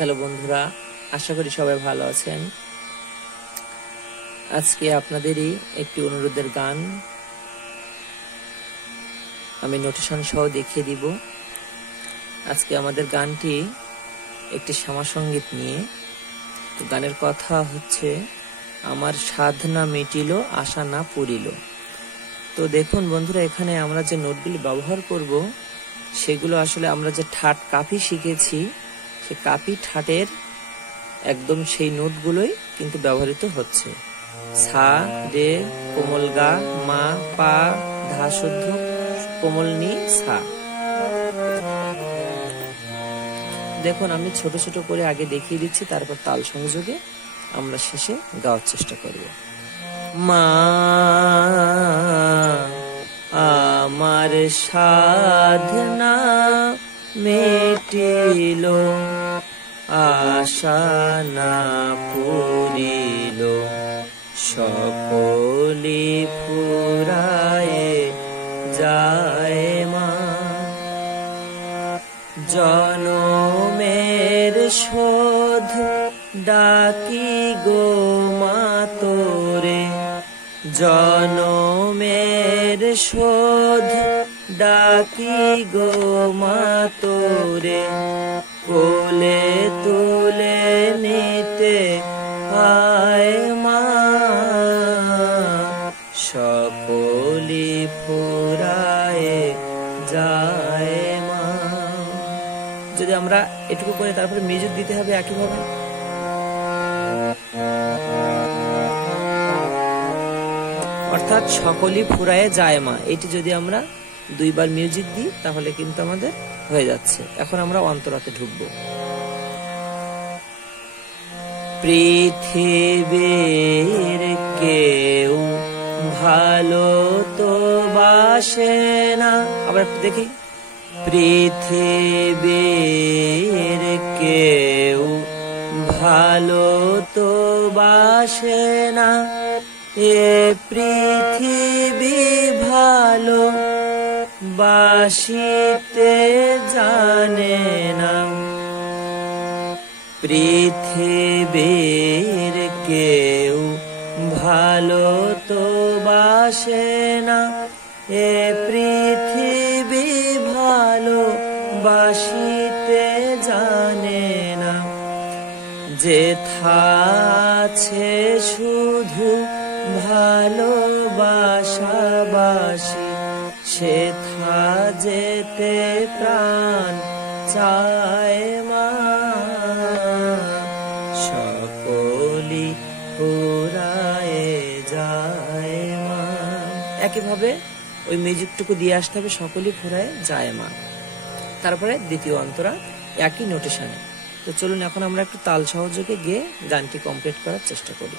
Hello বন্ধুরা, আশা করি সবাই ভালো আছেন। আজকে আপনাদেরই একটি অনুরোধের গান আমি নোটেশন সহ দেখিয়ে দিব। আজকে আমাদের গানটি একটি শ্যামাসঙ্গীত নিয়ে। তো গানের কথা হচ্ছে, আমার সাধনা মিটিল, আশা না পুরিল। তো দেখুন বন্ধুরা, এখানে আমরা যে নোটগুলি ব্যবহার করব সেগুলো আসলে আমরা যে ঠাট কাপি শিখেছি, সে কাপি ঠাটের একদম সেই নোটগুলোই কিন্তু ব্যবহৃত হচ্ছে। সা, রে, কোমল গা, মা, পা, ধা শুদ্ধ, কোমল নি, সা। দেখুন, আমি ছোট ছোট করে আগে দেখিয়ে দিচ্ছি, তারপর তাল সংযোগে আমরা শেষে গাওয়ার চেষ্টা করব। মা আমার সাধনা মিটিল, আশা না পুরিল, সকলি ফুরায়ে যায় মা। জনমের শোধ ডাকি গো মা তোরে, জনমের শোধ ডাকি গো মা তোরে, কোলে তুলে নিতে আয় মা, সকলি ফুরায়ে যায় মা। যদি আমরা এটুকু করে তারপরে মিউজিক দিতে হবে একইভাবে। অর্থাৎ সকলি ফুরায়ে যায় মা, এটি যদি আমরা দুইবার মিউজিক দিই তাহলে কিন্তু আমাদের হয়ে যাচ্ছে। এখন আমরা অন্তরাতে ঢুকবো। পৃথিবীর কেউ ভালো তো বাসে না। আবার একটু দেখি। পৃথিবীর কেউ ভালো তো বাসে না, এ পৃথিবী ভালো বাসিতে জানে না। পৃথিবীর কেউ ভালো তো বাসে না, এ পৃথিবী ভালো বাসিতে জানে না। যেথা আছে শুধু ভালোবাসাবাসি, সেথা যেতে প্রাণ চায় মা, সকলি ফুরায়ে যায় মা। একইভাবে ওই মিউজিকটুকু দিয়ে আসতে হবে, সকলি ফুরায়ে যায় মা। তারপরে দ্বিতীয় অন্তরা একই নোটেশনে। তো চলুন এখন আমরা একটু তাল সহযোগে গিয়ে গানটি কমপ্লিট করার চেষ্টা করি।